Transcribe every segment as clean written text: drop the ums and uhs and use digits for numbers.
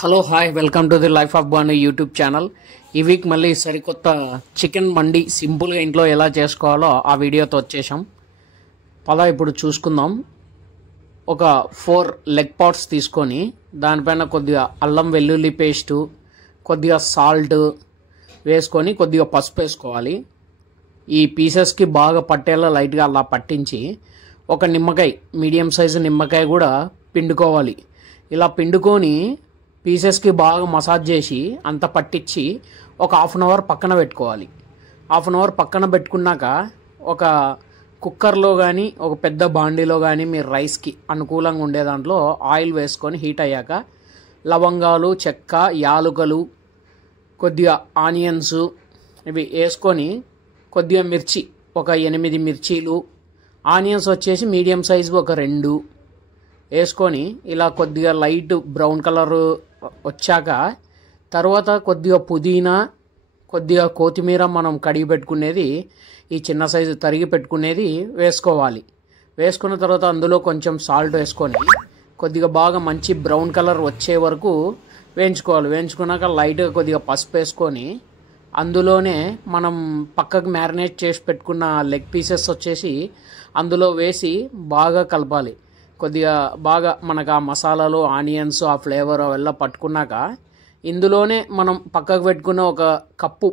Hello hi welcome to the life of Banu YouTube channel. ఈ week మళ్ళీ సరికొత్త chicken మండి సింపుల్గా ఇంట్లో ఎలా చేసుకోవాలో ఆ వీడియోతో వచ్చేసాం. పలా ఇప్పుడు చూసుకుందాం. ఒక 4 లెగ్ పాట్స్ తీసుకొని దానిపైన కొద్దిగా అల్లం వెల్లుల్లి పేస్టు, కొద్దిగా సాల్ట్ వేసుకొని కొద్దిగా పసుపు వేసుకోవాలి. ఈ పీసెస్కి బాగా పట్టేలా లైట్గా అలా పట్టించి ఒక నిమ్మకాయ, మీడియం సైజు నిమ్మకాయ కూడా పిండుకోవాలి. ఇలా పిండుకొని పీసెస్కి బాగా మసాజ్ చేసి అంత పట్టించి ఒక హాఫ్ అన్ అవర్ పక్కన పెట్టుకోవాలి. హాఫ్ అన్ అవర్ పక్కన పెట్టుకున్నాక ఒక కుక్కర్లో కానీ ఒక పెద్ద బాండీలో కానీ మీరు రైస్కి అనుకూలంగా ఉండే దాంట్లో ఆయిల్ వేసుకొని హీట్ అయ్యాక లవంగాలు, చెక్క, యాలుకలు, కొద్దిగా ఆనియన్స్ ఇవి వేసుకొని కొద్దిగా మిర్చి, ఒక 8 మిర్చీలు, ఆనియన్స్ వచ్చేసి మీడియం సైజు ఒక 2 వేసుకొని ఇలా కొద్దిగా లైట్ బ్రౌన్ కలర్ వచ్చాక తర్వాత కొద్దిగా పుదీనా, కొద్దిగా కొత్తిమీర మనం కడిగి పెట్టుకునేది, ఈ చిన్న సైజు తరిగి పెట్టుకునేది వేసుకోవాలి. వేసుకున్న తర్వాత అందులో కొంచెం సాల్ట్ వేసుకొని కొద్దిగా బాగా మంచి బ్రౌన్ కలర్ వచ్చే వరకు వేయించుకోవాలి. వేయించుకున్నాక లైట్గా కొద్దిగా పసుపు వేసుకొని అందులోనే మనం పక్కకు మ్యారినేట్ చేసి పెట్టుకున్న లెగ్ పీసెస్ వచ్చేసి అందులో వేసి బాగా కలపాలి. కొద్దిగా బాగా మనకు ఆ మసాలాలు, ఆనియన్స్, ఆ ఫ్లేవర్ అవెల్లా పట్టుకున్నాక ఇందులోనే మనం పక్కకు పెట్టుకున్న ఒక కప్పు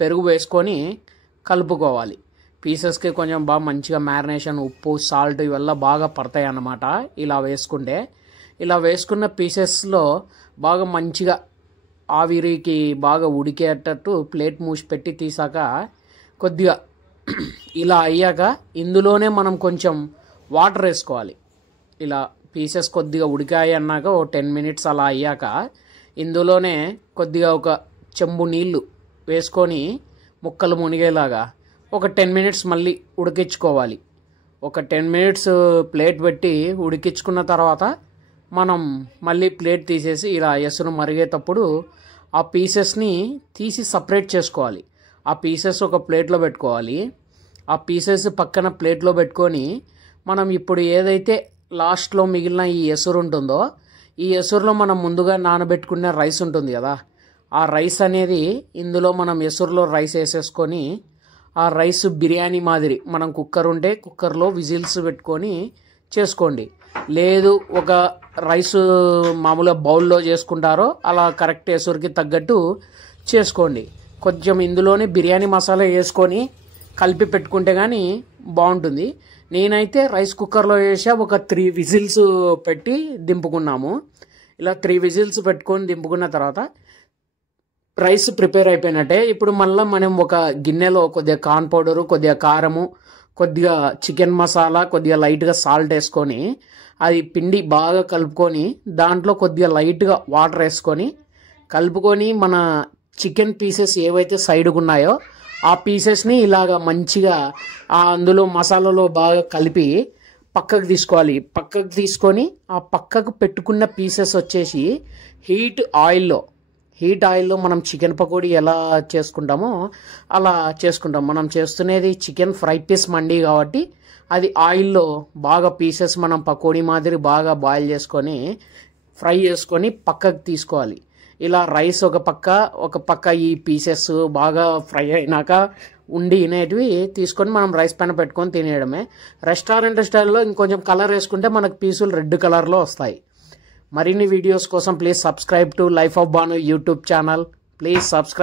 పెరుగు వేసుకొని కలుపుకోవాలి. పీసెస్కి కొంచెం బాగా మంచిగా మ్యారినేషన్, ఉప్పు, సాల్ట్ ఇవల్ల బాగా పడతాయి అన్నమాట. ఇలా వేసుకుంటే ఇలా వేసుకున్న పీసెస్లో బాగా మంచిగా ఆవిరికి బాగా ఉడికేటట్టు ప్లేట్ మూసి పెట్టి తీసాక కొద్దిగా ఇలా అయ్యాక ఇందులోనే మనం కొంచెం వాటర్ వేసుకోవాలి. ఇలా పీసెస్ కొద్దిగా ఉడికాయి అన్నాక ఓ 10 మినిట్స్ అలా అయ్యాక ఇందులోనే కొద్దిగా ఒక చెంబు నీళ్లు వేసుకొని ముక్కలు మునిగేలాగా ఒక 10 మినిట్స్ మళ్ళీ ఉడికించుకోవాలి. ఒక 10 మినిట్స్ ప్లేట్ పెట్టి ఉడికించుకున్న తర్వాత మనం మళ్ళీ ప్లేట్ తీసేసి ఇలా ఎసురు మరిగేటప్పుడు ఆ పీసెస్ని తీసి సపరేట్ చేసుకోవాలి. ఆ పీసెస్ ఒక ప్లేట్లో పెట్టుకోవాలి. ఆ పీసెస్ పక్కన ప్లేట్లో పెట్టుకొని మనం ఇప్పుడు ఏదైతే లాస్ట్లో మిగిలిన ఈ ఎసురు ఉంటుందో ఈ ఎసురులో మనం ముందుగా నానబెట్టుకునే రైస్ ఉంటుంది కదా, ఆ రైస్ అనేది ఇందులో మనం ఎసురులో రైస్ వేసేసుకొని ఆ రైస్ బిర్యానీ మాదిరి మనం కుక్కర్ ఉంటే కుక్కర్లో విజిల్స్ పెట్టుకొని చేసుకోండి. లేదు ఒక రైస్ మామూలుగా బౌల్లో చేసుకుంటారో అలా కరెక్ట్ ఎసురుకి తగ్గట్టు చేసుకోండి. కొంచెం ఇందులోనే బిర్యానీ మసాలా వేసుకొని కలిపి పెట్టుకుంటే కానీ బాగుంటుంది. నేనైతే రైస్ కుక్కర్లో వేసా ఒక 3 విజిల్స్ పెట్టి దింపుకున్నాము. ఇలా 3 విజిల్స్ పెట్టుకొని దింపుకున్న తర్వాత రైస్ ప్రిపేర్ అయిపోయినట్టే. ఇప్పుడు మళ్ళీ మనం ఒక గిన్నెలో కొద్దిగా కార్న్ పౌడరు, కొద్దిగా కారము, కొద్దిగా చికెన్ మసాలా, కొద్దిగా లైట్గా సాల్ట్ వేసుకొని అది పిండి బాగా కలుపుకొని దాంట్లో కొద్దిగా లైట్గా వాటర్ వేసుకొని కలుపుకొని మన చికెన్ పీసెస్ ఏవైతే సైడ్గా ఉన్నాయో ఆ పీసెస్ని ఇలాగ మంచిగా అందులో మసాలాలో బాగా కలిపి పక్కకు తీసుకోవాలి. పక్కకు తీసుకొని ఆ పక్కకు పెట్టుకున్న పీసెస్ వచ్చేసి హీట్ ఆయిల్లో మనం చికెన్ పకోడీ ఎలా చేసుకుంటామో అలా చేసుకుంటాం. మనం చేస్తున్నది చికెన్ ఫ్రై పీస్ మండి కాబట్టి అది ఆయిల్లో బాగా పీసెస్ మనం పకోడీ మాదిరి బాగా బాయిల్ చేసుకొని ఫ్రై చేసుకొని పక్కకు తీసుకోవాలి. ఇలా రైస్ ఒక పక్క ఈ పీసెస్ బాగా ఫ్రై అయినాక ఉండేటివి తీసుకొని మనం రైస్ పైన పెట్టుకొని తినేయడమే. రెస్టారెంట్ స్టైల్లో ఇంకొంచెం కలర్ వేసుకుంటే మనకు పీసులు రెడ్ కలర్లో వస్తాయి. మరిన్ని వీడియోస్ కోసం please subscribe to life of Banu YouTube channel. Please subscribe.